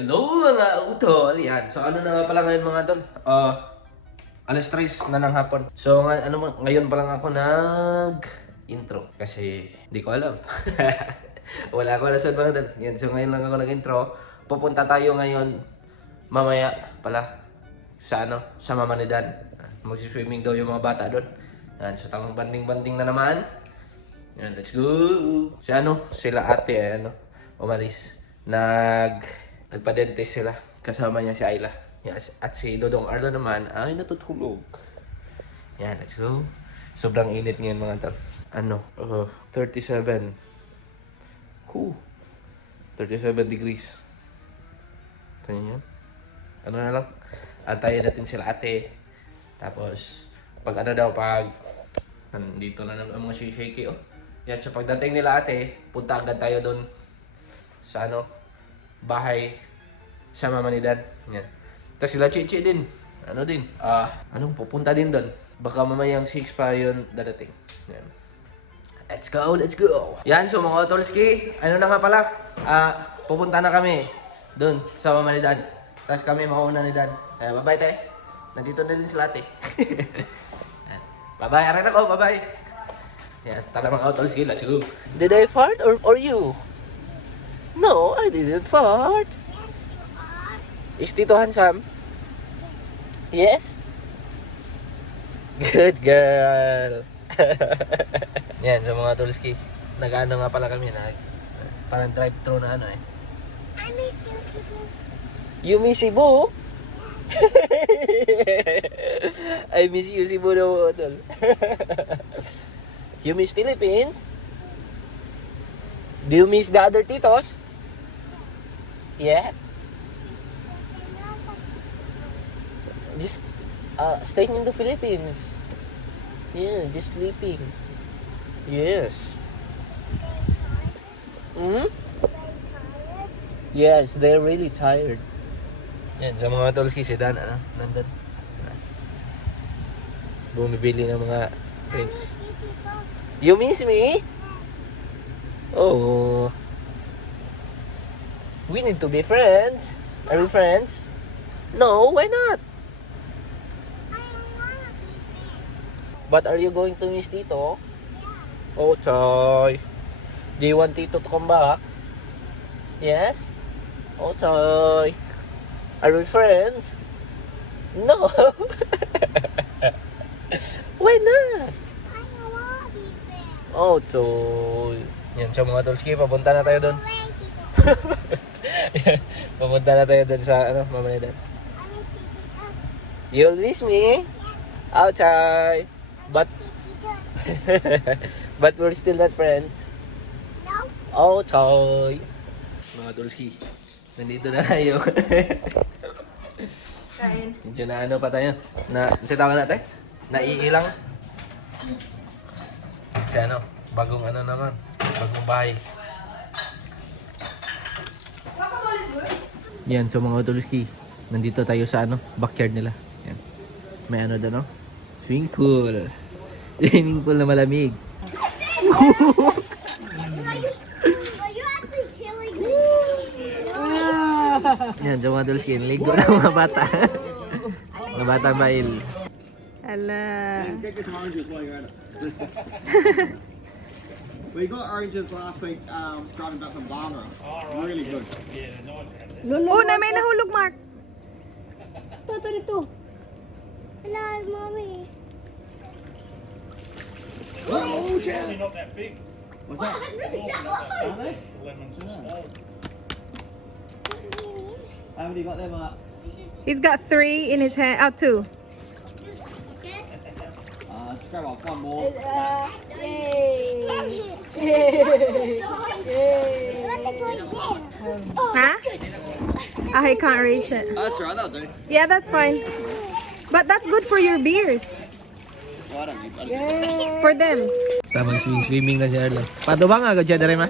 Hello mga utol! Yan. So ano na nga pala ngayon mga tol? Alas 3 na ng hapon. So ngayon pa lang ako nag-intro. Kasi hindi ko alam. Wala ako alas mga tol. Yan. So ngayon lang ako nag-intro. Pupunta tayo ngayon mamaya pala sa sa Mama ni Dan. Magsiswimming daw yung mga bata doon. Yan. So tamang banding-banding na naman. Yan. Let's go! Si sila ate umalis. Nagpa-dentist sila. Kasama niya si Ayla. Yes. At si Dodong Arlo naman ay natutulog. Yan, let's go. Sobrang init ngayon mga tol. 37. 37 degrees. Ito niyo yan. Na lang. Antayin natin sila ate. Tapos, pag nandito na ang mga shaky Yan, so pagdating nila ate, punta agad tayo doon sa bahay sa Mama ni Dan. Yan. Tapos sila Chichi din. Pupunta din doon. Baka mamayang 6 pa yun dadating. Yan. Let's go, let's go. Yan, so mga Otolski, na nga pala. Pupunta na kami doon sa Mama ni Dan. Tapos kami mauna ni Dan. Bye-bye tayo. Nandito na din sila ate. Bye-bye, aray ako, bye-bye. Yan, tara mga Otolski, let's go. Did I fart or you? No, I didn't fart. Is Tito handsome? Yes? Good girl. Yan, sa mga Tulski. Nag-ano nga pala kami, parang drive-thru na I miss you, Cebu. You miss Cebu? I miss you, Cebu daw, Tol. You miss Philippines? Do you miss the other titos? Yeah? Just staying in the Philippines. Yeah, just sleeping. Yes. Yes, they're really tired. Yan, sa mga Tolski, si Dan, nandun. Bumibili ng mga drinks. You miss me? Oh. We need to be friends. Are we friends? No, why not? I don't wanna be friends. But are you going to miss Tito? Yeah. Oh, Choy. Do you want Tito to come back? Yes? Oh, Choy. Are we friends? No. Why not? I don't wanna be friends. Oh, Choy. Yan, sa mga Tolski, papunta na tayo doon. Alright, Tito. Papunta na tayo doon sa Mama ni Dan. I miss you, Tito. You'll miss me? Yes. Oh, Choy. But Tito. but we're still not friends. No. Oh, Choy. Mga Tulski, nandito na tayo. Kain. Medyo na pa tayo. Sa tawag natin? Naiilang. Kasi bagong naman. Bagong bahay. Yan, so mga Tulski, nandito tayo sa backyard nila. Yan. May doon, swimming pool. Swimming pool na malamig. Are you actually killing me? Yan, so mga Tulski, ligo ng mga bata. Mga batang bail. Ala. Get some oranges while you're at it. We got oranges last week driving back from Barmer. Really good. Oh, na may nahulog, Mark. Ito, dito. Hello, mommy. Oh, Jen! Not that big. What's that? Are they? Lemons are small. How many you got there, Mark? He's got 3 in his hand. Oh, 2. Just grab off one more. Yay. What the toy there? Huh? Oh, he can't reach it. Oh, that's right, that'll do. Yeah, that's fine. But that's good for your beers. Well, I don't need For them. Tamang swimming na siya. Padubang agad siya dere ma.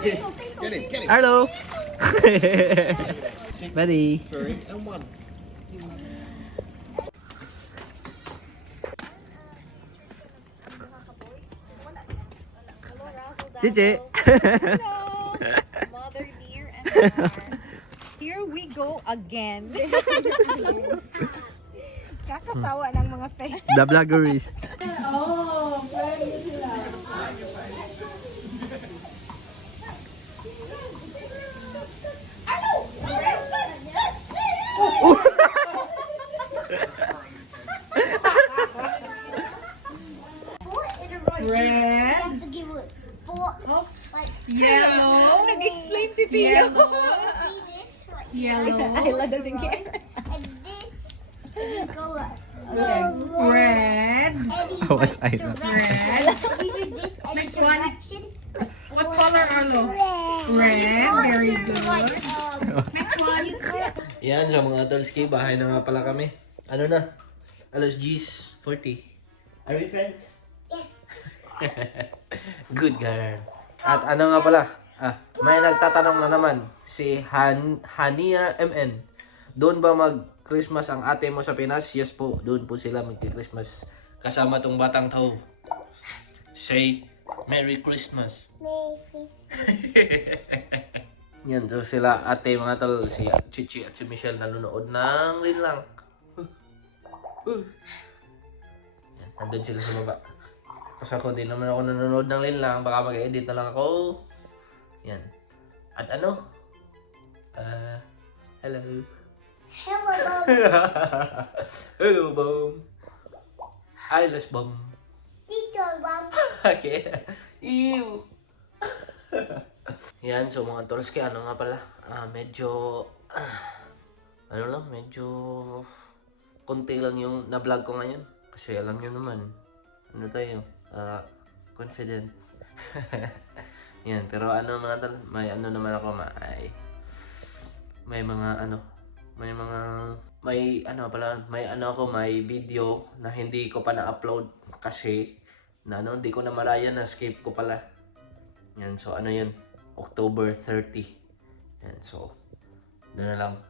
Get him. Hello. Buddy. 3 and 1. Chichi. Mother Here we go again. Kakasawa ng mga face. The vloggerist. Oh, pwede sila. Four in a row. You Red, have to give it four. Like, yellow, nag-explain si Tio. see this right here. Ayla doesn't care. And this, you go like, Red, any What's like Ayla? direction. If you do this any direction. what color are you? Red. very Like, Next one. Yan, sa mga Tolski, bahay na nga pala kami. Ano na? Alas 10:40. Are we friends? Yes. Good girl. At ano nga pala? May nagtatanong na naman. Si Hania MN. Doon ba mag-Christmas ang ate mo sa Pinas? Yes po. Doon po sila mag-Christmas. Kasama tong batang tao. Say, Merry Christmas. Merry Christmas. Yan, so sila ate mga tol, si Chichi at si Michelle nanonood ng linlang. Yan, nandun sila sa baba. Tapos ako, di naman ako nanonood ng linlang, baka mag-edit na lang ako. Yan. At ano? Hello. Hello. Hello, Bom. Eyeless Bom. Tito, Mom. Okay. Ew. Yan, so mga tolski, ano nga pala, medyo, medyo konti lang yung na-vlog ko ngayon. Kasi alam nyo naman, ano tayo, confident. Yan, pero ano mga tol, may ano naman ako, may video na hindi ko pa na-upload kasi, hindi ko na malaya na skip ko pala. Yan, so ano yun? October 30. Yan, so doon na lang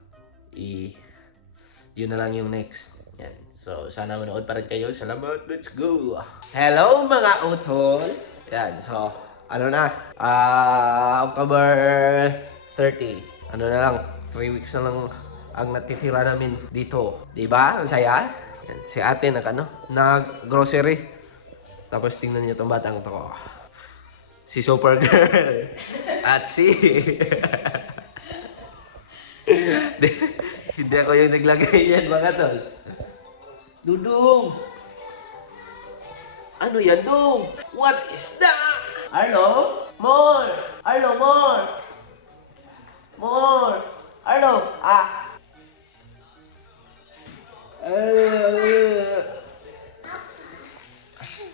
yun na lang yung next. Yan. So sana manood pa rin kayo. Salamat. Let's go. Hello mga utol. Yan, so ano na? October 30. Ano na lang? 3 weeks na lang ang natitira namin dito. 'Di ba? Ang saya. Yan, si ate nag-grocery. Tapos tingnan niyo tong batang to. Si Supergirl at si hindi ako yung naglagay yan mga tol. Dudong! Ano yan, Dong? What is that? Arlo? More! Arlo, more! More! Arlo!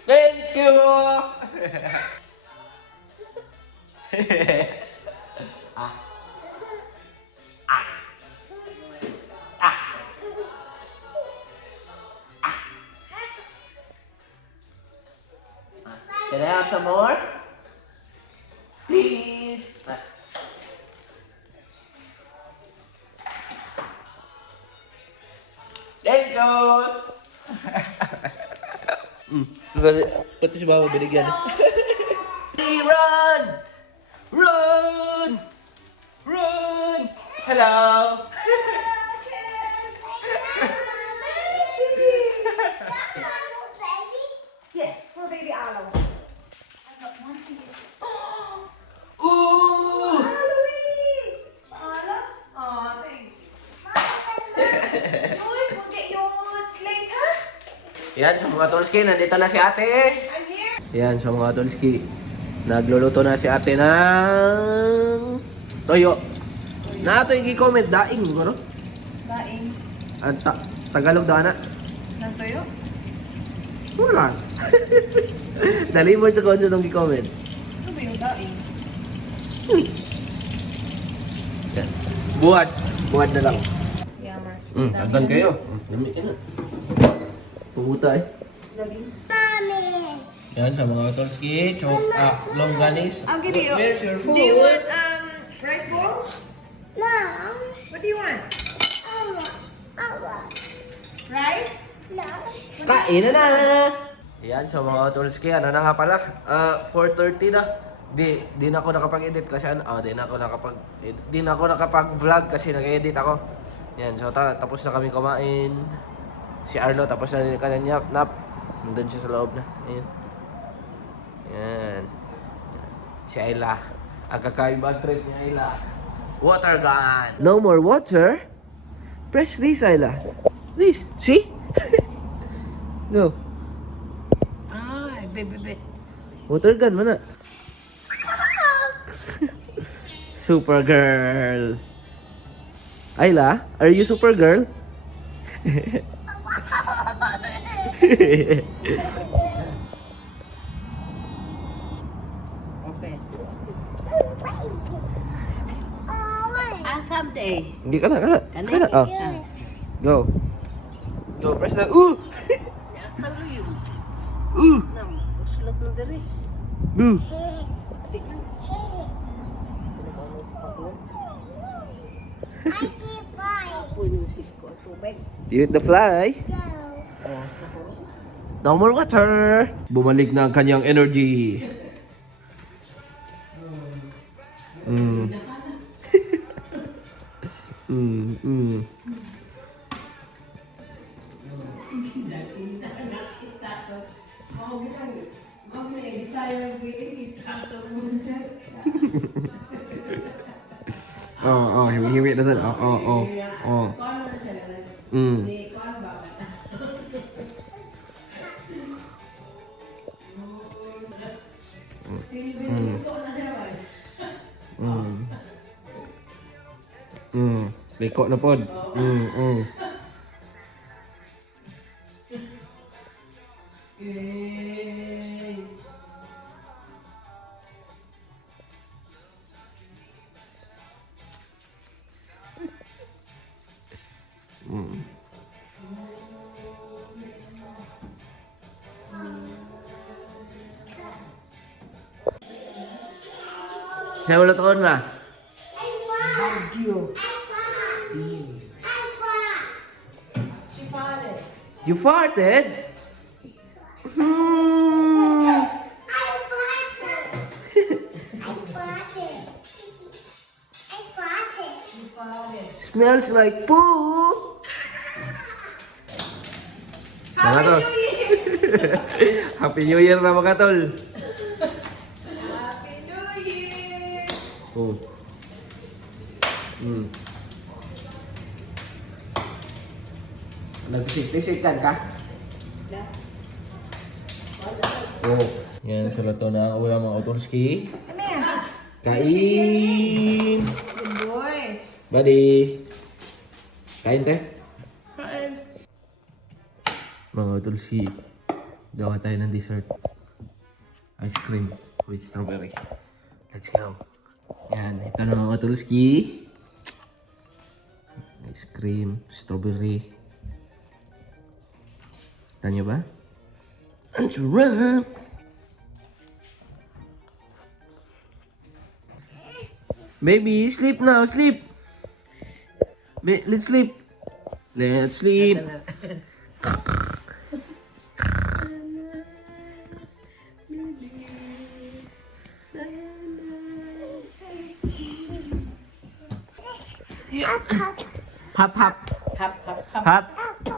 Thank you! Can I have some more? Please. Thank you. Pati si Mama binigyan. Run! Run! Run! Hello! Yes, for baby Aloe. Ooh! Halloween! Aloe? Oh, thank you. Yours, we'll get yours later. Yan, sa mga tolski, nandito na si ate. I'm here. Yan, sa mga tolski. Nagluluto na si ate ng toyo. Na ito yung comment, daing, bro. Daing. Ang Tagalog daw na. Ng toyo? Wala. Dali mo sa kung ano nung i-comment. Ano ba yung daing? Yan. Buhat. Buhat na lang. Yeah, Mars. Agdan kayo. Dami ka na. Pumuta eh. Mommy. Yan, sa mga tolski, longganis. I'll give you. Where's your food? Do you want rice bowl? Mom. What do you want? I want. Rice? No. Kain na na! Yan, sa mga tolski, ano na nga pala? 4:30 na. Di na ako nakapag-edit kasi di na ako nakapag-vlog kasi nag-edit ako. Yan, so tapos na kami kumain. Si Arlo tapos na din kanya nap. Nandun siya sa loob na. Ayan. Yan. Si Ayla. Ang kakaibang trip ni Ayla. Water gun. No more water. Press this, Ayla. This. See? Go. Ay, bebe. Water gun, mana? Supergirl. Ayla, are you Supergirl? Okay. Someday. Hindi ka na. Kana. Oh. Go. Go, press na. Ooh! Asa lo yun? Ooh! Nam, uslot na diri. Ooh! Tignan. Apoy yung siko at tubig. Did the fly? No more water! Bumalik na ang kanyang energy. Mm. Mm. Oh, hiwi na sila. Oh. Mm. Liko na pod. Saya ulat tahun lah. Bagyo. She farted. You farted? Smells like poo. Happy New Year! Happy New Year na mga tol. Happy New Year! Oh. Nagpisik-pisikan ka? Oh. Yan, sulato na ang ulam mga utolski. Kain! Good boy. Buddy! Kain teh? Mga utolski, gawa tayo ng dessert. Ice cream with strawberry. Let's go. Yan, ito na mga utolski. Ice cream, strawberry. Tanya ba? Ang sarap! Baby, sleep now, sleep! Let's sleep! Let's sleep! Hop, hop! Hap, hap, hap. Hop,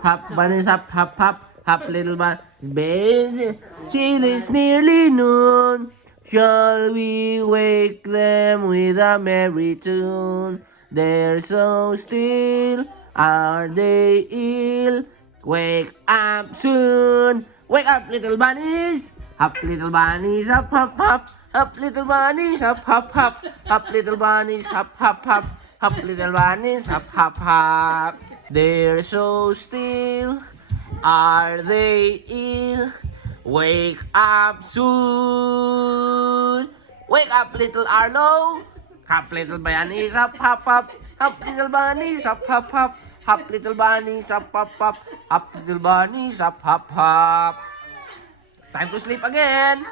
hop, bunnies up, hop, hop, hop, little bun. Till it's nearly noon. Shall we wake them with a merry tune? They're so still, are they ill? Wake up soon. Wake up, little bunnies. Hop, little bunnies, hop, hop, hop. Hop, little bunnies, hop, hop, hop. Hop, little bunnies, hop, hop, hop. Hop, little bunnies, hop, hop, hop. They're so still, are they ill? Wake up soon. Wake up, little Arlo. Hop, little bunnies, hop, hop, hop. Hop, little bunnies, hop, hop, hop. Hop, little bunnies, hop, hop, hop. Hop, little bunnies, hop, hop, hop. Time to sleep again.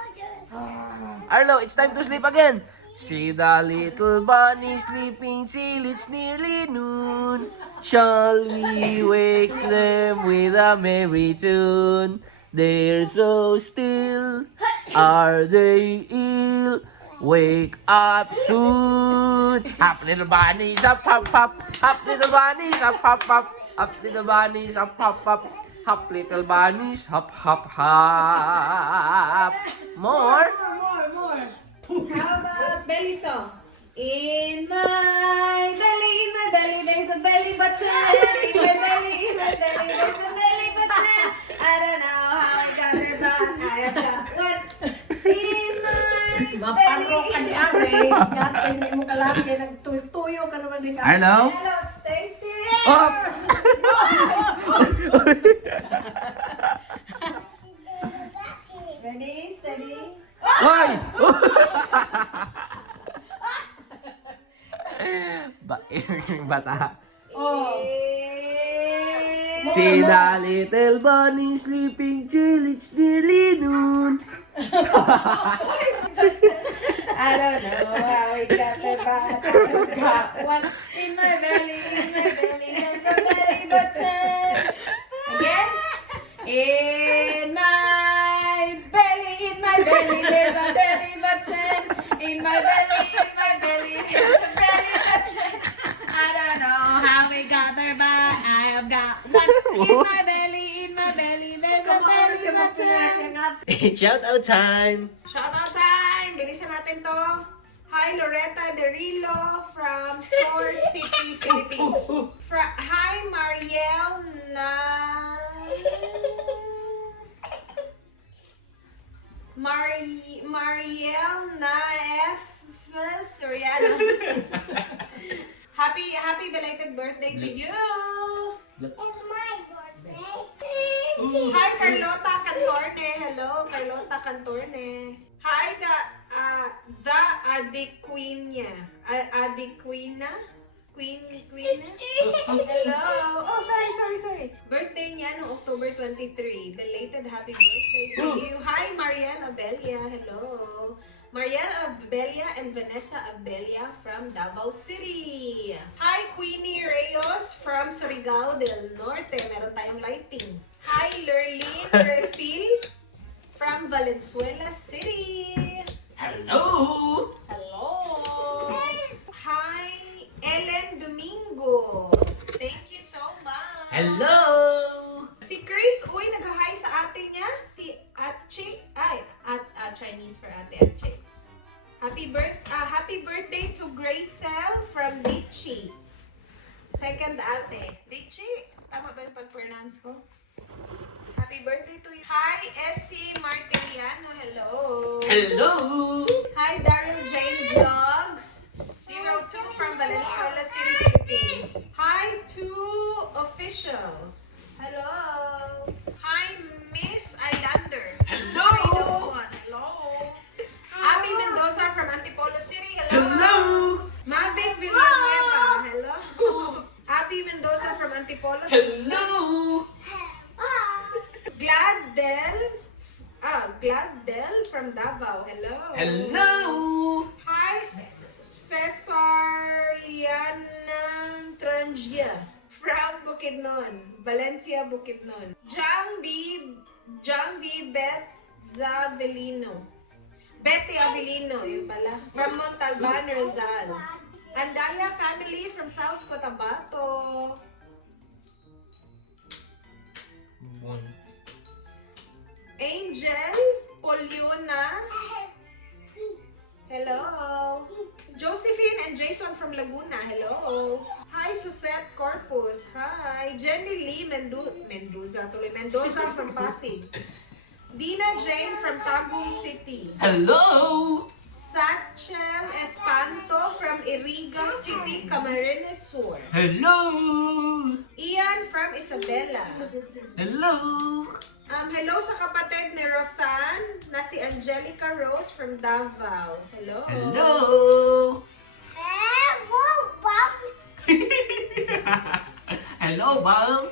Arlo, it's time to sleep again. See the little bunny sleeping till it's nearly noon. Shall we wake them with a merry tune? They're so still, are they ill? Wake up soon. Hop little bunnies up, hop, hop. Hop little bunnies up, hop, hop. Hop little bunnies up, hop, hop. Hop little bunnies, hop, hop, hop. More. How about belly song? In my belly, there's a belly button. In my belly, there's a belly button. I don't know how I got her, but I have got one. In my Maparo ka belly. ni Aray. Gante, hindi mo kalaki. Nagtuyo ka naman din. Hello? Hello, Stacy. Oops. Ready, steady. Hoy! Bata. Oh. See the little bunny sleeping till it's nearly noon. I don't know how we got there, but I got one in my belly, there's a belly button. Again. In my belly, there's a belly button. In my belly, there's a belly button. I don't know how we got there, but I have got one in my belly, there's a belly button. It's shout out time. Shoutout time! Bilisan natin to. Hi, Loretta Derillo from Source City, Philippines. Hi, Mariel na... Mariel na F. Soriano. Happy belated birthday to you! It's my birthday. Hi, Carlota Cantorne. Hello, Carlota Cantorne. Hi, the Adiquina. Adiquina? Queen? Hello. Oh, sorry. Birthday niya no October 23. Belated happy birthday to you. Hi, Mariel Abelia. Hello. Mariel Abelia and Vanessa Abelia from Davao City. Hi, Queenie Reyes from Surigao del Norte. Meron tayong lighting. Hi, Lurleen Refil from Valenzuela City. Hello. Hello. Hi, Ellen Domingo. Thank you so much. Hello. Si Chris, uy, nag-hi sa ate niya. Si Ache. Chinese for ate Ache. Happy birthday to Gracel from Dichi. Second ate. Dichi? Tama ba yung pag-pronounce ko? Happy birthday to you. Hi, Essie Marteliano. Hello. Hello. Hi, Daryl Jane Vlogs. 02 from Valenzuela City, Philippines. Hi, 2 officials. Hello. Hi, Miss Islander. Hello. Hello. Happy Mendoza from Antipolo City. Hello. Mavic Villanueva. Hello. Happy Mendoza from Antipolo. Hello. Gladdell from Davao. Hello. Hello. Hi, Cesariana Trangia from Bukidnon, Valencia, Bukidnon. Jang D. Betty Avelino, yun pala. From Montalban, Rizal. Andaya family from South Cotabato. Angel Poliona. Hello. Josephine and Jason from Laguna. Hello. Hi, Susette Corpus. Hi. Jenny Lee Mendoza from Pasig. Dina Jane from Tagum City. Hello. Satchel Espanto from Iriga City, Camarines Sur. Hello. Ian from Isabela. Hello. Hello sa kapatid ni Rosan na si Angelica Rose from Davao. Hello. Hello. Hello, Bang.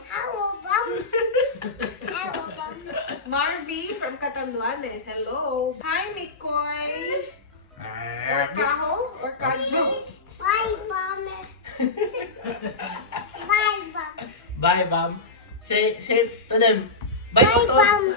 Marvy from Catanduanes. Hello. Hi, Mikoy. Orcajo? Orcajo? Bye, Mama. Bye, Mama. Bye, Bam. Say to them. Bye, Bye, Toto. Mama.